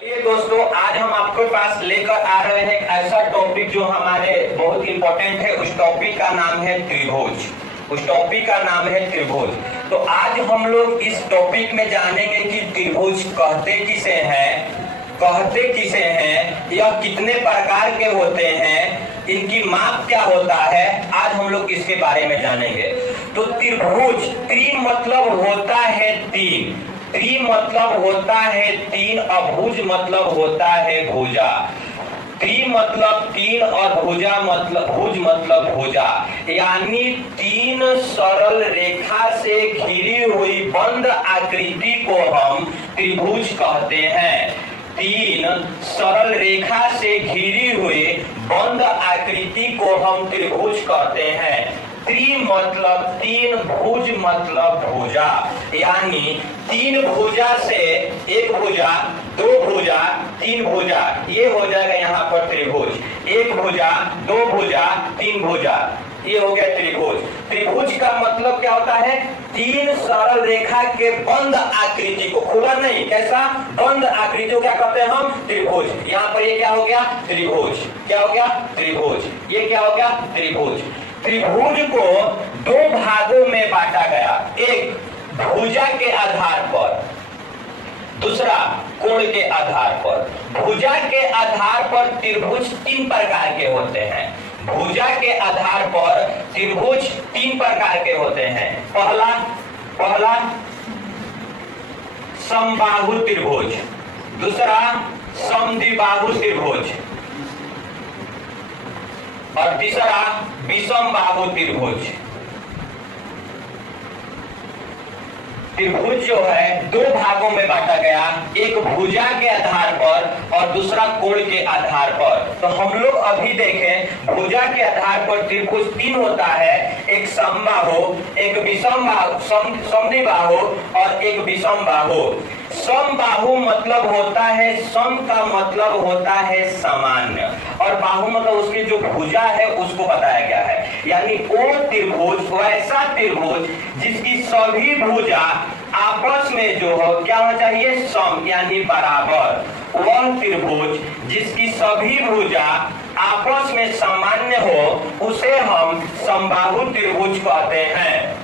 ये दोस्तों, आज हम आपके पास लेकर आ रहे हैं एक ऐसा टॉपिक जो हमारे बहुत इंपॉर्टेंट है। उस टॉपिक का नाम है त्रिभुज। उस टॉपिक का नाम है त्रिभुज। तो आज हम लोग इस टॉपिक में जानेंगे कि त्रिभुज कहते किसे हैं, यह कितने प्रकार के होते हैं, इनकी माप क्या होता है। आज हम लोग इसके बारे में जानेंगे। तो त्रिभुज, त्रि मतलब होता है तीन, त्रि मतलब होता है तीन, अभुज मतलब होता है भुजा। त्रि मतलब तीन और भुजा मतलब भुज मतलब भुजा, यानी तीन सरल रेखा से घिरी हुई बंद आकृति को हम त्रिभुज कहते हैं। तीन सरल रेखा से घिरी हुई बंद आकृति को हम त्रिभुज कहते हैं। त्रि मतलब तीन, भुज मतलब भुजा, यानी तीन भुजा से एक भुजा, दो भुजा, तीन भुजा, ये हो जाएगा यहाँ पर त्रिभुज। एक भुजा, दो भुजा, तीन भुजा, ये हो गया त्रिभुज। त्रिभुज का मतलब क्या होता है? तीन सरल रेखा के बंद आकृति को, खुला नहीं, कैसा बंद आकृति को क्या कहते हैं हम? त्रिभुज। यहाँ पर ये क्या हो गया? त्रिभुज। क्या हो गया? त्रिभुज। ये क्या हो गया? त्रिभुज। त्रिभुज को दो भागों में बांटा गया, एक भुजा के आधार पर, दूसरा कोण के आधार पर। भुजा के आधार पर त्रिभुज तीन प्रकार के होते हैं। भुजा के आधार पर त्रिभुज तीन प्रकार के होते हैं। पहला समबाहु त्रिभुज, दूसरा समद्विबाहु त्रिभुज और तीसरा विषमबाहु त्रिभुज। त्रिभुज जो है दो भागों में बांटा गया, एक भुजा के आधार पर और दूसरा कोण के आधार पर। तो हम लोग अभी देखें, भुजा के आधार पर त्रिभुज तीन होता है, एक समबाहु, एक विषमबाहु, समद्विबाहु और एक विषमबाहु। समबाहु मतलब होता है, सम का मतलब होता है सामान्य, और बाहु मतलब उसकी जो भुजा है उसको बताया गया है। यानी वो त्रिभुज, वैसा त्रिभुज जिसकी सभी भुजा आपस में जो हो क्या होना चाहिए? सम, यानी बराबर। वह त्रिभुज जिसकी सभी भुजा आपस में सामान्य हो उसे हम समबाहु त्रिभुज कहते हैं।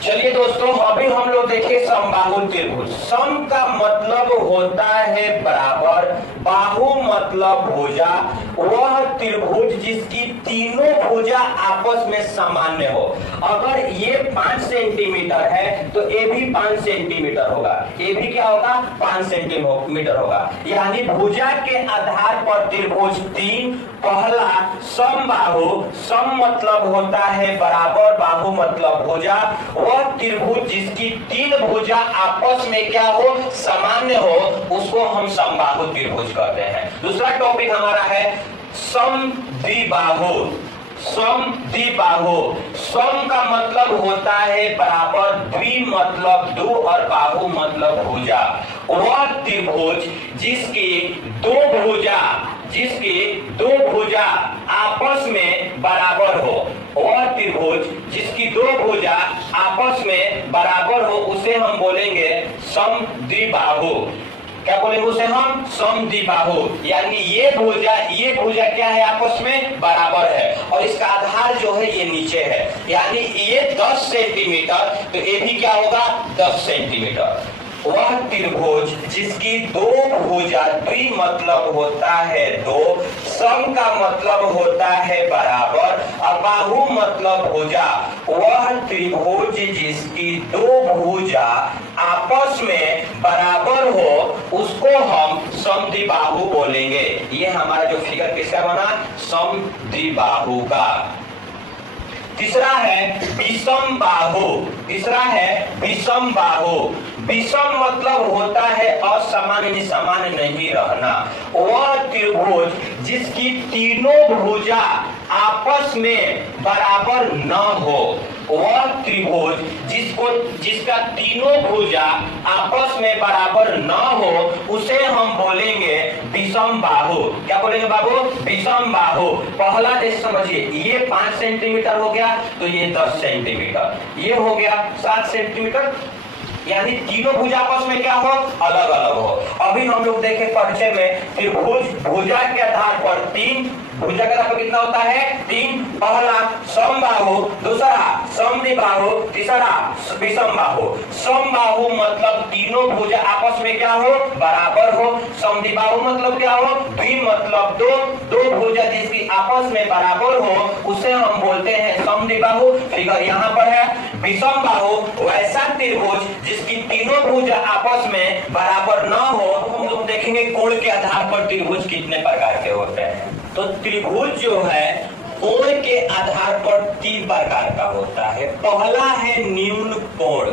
चलिए दोस्तों, अभी हम लोग देखिए समबाहु त्रिभुज। सम का मतलब होता है बराबर, बाहु मतलब भुजा, वह त्रिभुज जिसकी तीनों भुजा आपस में सामान्य हो। अगर ये 5 सेंटीमीटर है तो ये भी 5 सेंटीमीटर होगा, ये भी क्या होगा? 5 सेंटीमीटर होगा। यानी भुजा के आधार पर त्रिभुज तीन। पहला समबाहु, सम मतलब होता है बराबर, बाहु मतलब भुजा, वह त्रिभुज जिसकी तीन भुजा आपस में क्या हो? सामान्य हो, उसको हम समबाहु त्रिभुज कहते हैं। दूसरा टॉपिक हमारा है समद्विबाहु। समद्विबाहु, सम का मतलब होता है बराबर, द्वि मतलब दो और बाहु मतलब भुजा। वह त्रिभुज जिसकी दो भुजा आपस में बराबर हो, वह त्रिभुज जिसकी दो भुजा आपस में बराबर हो उसे हम बोलेंगे समद्विबाहु। क्या बोलेंगे उसे हम? समद्विबाहु। यानी ये भुजा क्या है? आपस में बराबर है, और इसका आधार जो है ये नीचे है। यानी ये 10 सेंटीमीटर, तो ये भी क्या होगा? 10 सेंटीमीटर। वह त्रिभुज जिसकी दो भुजा, द्वि मतलब होता है दो, सम का मतलब होता है बराबर और बाहु मतलब भुजा, वह त्रिभुज जिसकी दो भुजा आपस में बराबर हो उसको हम समद्विबाहु बोलेंगे। ये हमारा जो फिगर किसका बना? समद्विबाहु का। तीसरा है विषमबाहु। विषम मतलब होता है असामान्य, सामान्य नहीं रहना। वह त्रिभुज जिसकी तीनों भुजा आपस में बराबर न हो, वह त्रिभुज जिसका तीनों भुजा आपस में बराबर न हो उसे हम बोलेंगे विषमबाहु। क्या बोलेंगे बाबू? विषमबाहु। पहला जैसे समझिए, ये 5 सेंटीमीटर हो गया तो ये 10 सेंटीमीटर, ये हो गया 7 सेंटीमीटर, यानी तीनों भुजा आपस में क्या हो, अलग अलग हो। अभी हम लोग देखे परिचय में त्रिभुज भुजा के आधार पर तीन, भुजा के आधार पर कितना होता है, तीन। पहला समबाहु, दूसरा समद्विबाहु, तीसरा विषमबाहु। समबाहु मतलब तीनों भुजा आपस में क्या हो, बराबर हो। समद्विबाहु मतलब क्या हो, द्वि मतलब दो, दो भुजा जिसकी आपस में बराबर हो उसे हम बोलते हैं समद्विबाहु। फिगर यहाँ पर है। विषमबाहु वैसा त्रिभुज जिसकी तीनों भुजा आपस में बराबर न हो। हम लोग देखेंगे कोण के आधार पर त्रिभुज कितने प्रकार के होते हैं। तो त्रिभुज जो है कोण के आधार पर तीन प्रकार का होता है। पहला है न्यून कोण,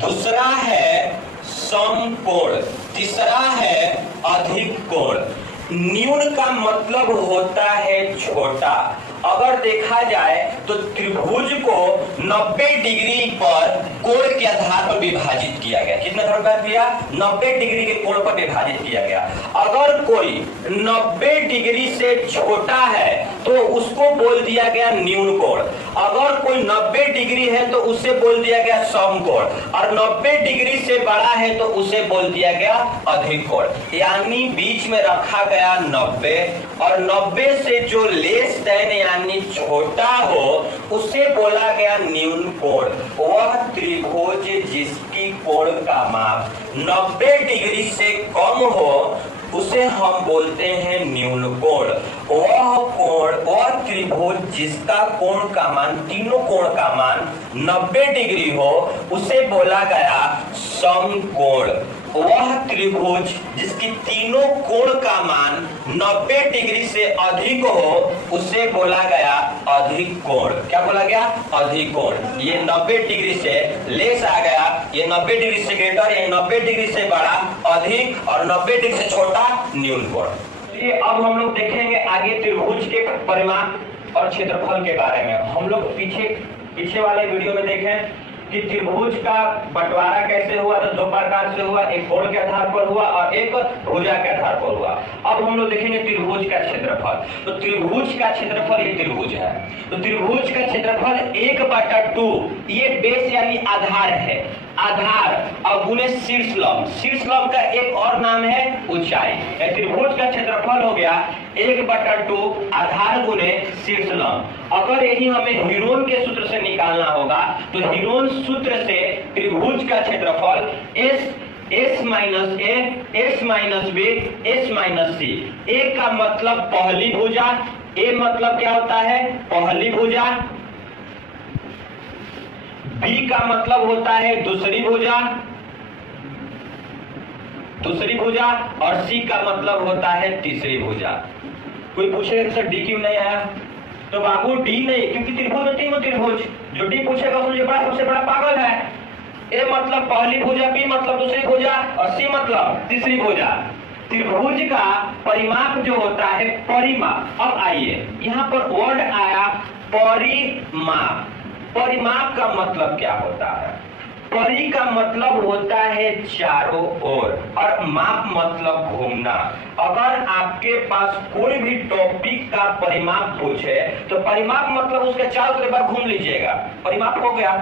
दूसरा है समकोण, तीसरा है अधिक कोण। न्यून का मतलब होता है छोटा। अगर देखा जाए तो त्रिभुज को 90 डिग्री पर कोण के आधार पर विभाजित किया गया। कितना प्रकार किया, 90 डिग्री के कोण पर विभाजित किया गया। अगर कोई 90 डिग्री से छोटा है तो उसको बोल दिया गया न्यून कोण। अगर कोई 90 डिग्री है तो उसे बोल दिया गया समकोण, और 90 डिग्री से बड़ा है तो उसे बोल दिया गया अधिक कोण। यानी बीच में रखा गया 90, और 90 से जो लेस देन यानी छोटा हो उसे बोला गया न्यून कोण। वह त्रिभुज जिसकी कोण का माप 90 डिग्री से कम हो उसे हम बोलते हैं न्यून कोण। वह त्रिभुज जिसका कोण का मान, तीनों कोण का मान 90 डिग्री हो उसे बोला गया समकोण। वह त्रिभुज जिसकी तीनों कोण का मान 90 डिग्री से अधिक हो उसे बोला गया अधिक कोण। क्या बोला गया, अधिक कोण। ये 90 डिग्री से लेस आ गया, ये 90 डिग्री से ग्रेटर, ये 90 डिग्री से बड़ा अधिक, और 90 डिग्री से छोटा न्यून कोण। ये अब हम लोग देखेंगे आगे त्रिभुज के परिमाप और क्षेत्रफल के बारे में। हम लोग पीछे वाले वीडियो में देखें कि त्रिभुज का बंटवारा कैसे हुआ, तो दो प्रकार से हुआ, एक कोण के आधार पर हुआ और एक भुजा के आधार पर हुआ। अब हम लोग देखेंगे त्रिभुज का क्षेत्रफल। तो त्रिभुज का क्षेत्रफल, ये त्रिभुज है तो त्रिभुज का क्षेत्रफल 1/2, ये बेस यानी आधार है, आधार और गुणे शीर्षलंब। शीर्षलंब का एक और नाम है ऊंचाई। त्रिभुज का क्षेत्रफल हो गया 1/2 आधार गुणे शीर्षलंब। अगर यही हमें हीरोन के सूत्र से निकालना होगा तो हीरोन सूत्र से त्रिभुज का क्षेत्रफल S minus A, S minus B, S minus C. A का मतलब पहली भुजा, ए मतलब क्या होता है, पहली भुजा। बी का मतलब होता है दूसरी भुजा, और सी का मतलब होता है तीसरी भुजा। कोई पूछेगा सर डी क्यों नहीं आया, तो बाबू डी नहीं, क्योंकि त्रिभुज होती है त्रिभुज। जो डी पूछेगा उसमें सबसे बड़ा पागल है। ए मतलब पहली भुजा, बी मतलब दूसरी भुजा, और सी मतलब तीसरी भुजा। त्रिभुज का परिमाप जो होता है परिमाप। अब आइए यहाँ पर वर्ड आया परिमाप। परिमाप का मतलब क्या होता है, परि का मतलब होता है चारों ओर, और माप मतलब घूमना। अगर आपके पास कोई भी टॉपिक का परिमाप पूछे तो परिमाप मतलब उसके चारों तरफ घूम लीजिएगा, परिमाप हो गया।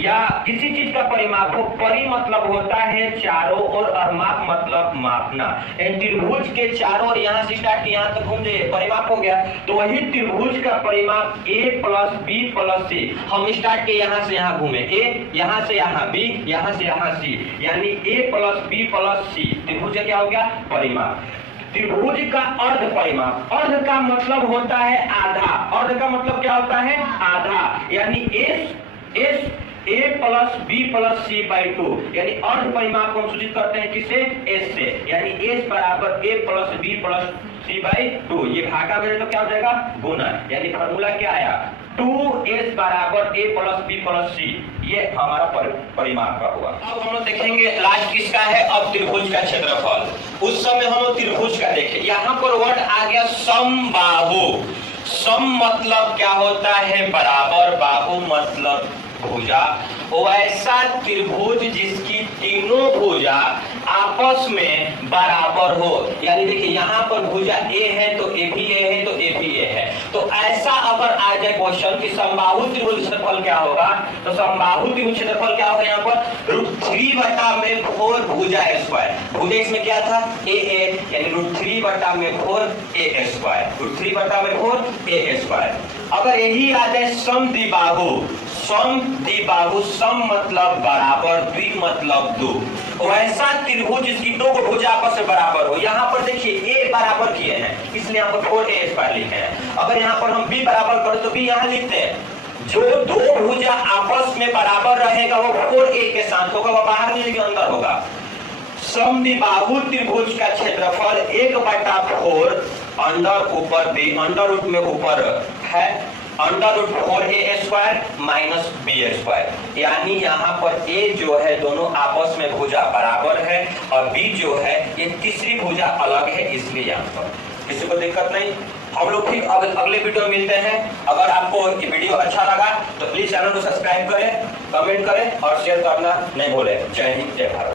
या किसी चीज का परिमाप हो, परि मतलब होता है चारों ओर और माप मतलब मापना। त्रिभुज के चारों ओर यहाँ से स्टार्ट यहाँ तक घूम जाइए, परिमाप हो गया। तो वही त्रिभुज का परिमाप a प्लस बी प्लस सी। हम स्टार्ट के यहाँ से यहाँ घूमे, a यहाँ से यहाँ b, यहाँ से यहाँ c, यानी a प्लस बी प्लस सी। त्रिभुज क्या हो गया, परिमाप। त्रिभुज का अर्ध परिमाप। अर्ध का मतलब होता है आधा। अर्ध का मतलब क्या होता है, आधा। यानी s a plus B plus C by 2, यानी अर्ध परिमाप को हम सूचित करते हैं किससे, s से। यानी s बराबर a plus B plus C by 2। ये भागा में तो क्या हो जाएगा, गुना। यानी फॉर्मूला क्या आया, 2s बराबर a प्लस बी प्लस सी। ये हमारा परिमाप का हुआ। अब हम लोग देखेंगे लास्ट किसका है, अब त्रिभुज का क्षेत्रफल। उस समय हम लोग त्रिभुज का देखें। यहाँ पर वर्ड आ गया समबाहु। सम मतलब क्या होता है, बराबर, बाहु मतलब भुजा। वैसा त्रिभुज जिसकी तीनों भुजा आपस में बराबर हो। यानी देखिए यहाँ पर भुजा ए है तो ए भी ए है तो ए भी ए है। तो ऐसा अगर आ जाए क्वेश्चन कि समबाहु त्रिभुज क्षेत्रफल क्या होगा, तो समबाहु त्रिभुज क्षेत्रफल क्या होगा यहाँ पर √3/4 भुजा स्क्वायर। भुजा इसमें क्या था ए यानी √3/4 ए स्क्वायर, √3/4 ए स्क्वायर। अगर यही आ जाए समद्विबाहु, समद्विबाहु सम मतलब बराबर, द्वि मतलब दो, वैसा त्रिभुज जिसकी दो भुजा आपस में बराबर हो। यहाँ पर देखिए ए बराबर किए हैं इसलिए यहाँ पर 4a स्क्वायर लिखे हैं। अगर यहाँ पर हम b बराबर करें तो b यहाँ लिखते हैं। जो दो भुजा आपस में बराबर रहेगा वो 4a के साथ होगा, वो बाहर नहीं अंदर होगा। समद्विबाहु त्रिभुज का क्षेत्रफल 1/4 अंडर ऊपर b, अंडर रूट में ऊपर है √4a square minus b square. यानी यहाँ पर a जो है दोनों आपस में भुजा बराबर है और b जो है ये तीसरी भुजा अलग है, इसलिए यहाँ पर किसी को दिक्कत नहीं। हम लोग ठीक अगले वीडियो में मिलते हैं। अगर आपको ये वीडियो अच्छा लगा तो प्लीज चैनल को सब्सक्राइब करें, कमेंट करें और शेयर करना नहीं भूलें। जय हिंद, जय भारत।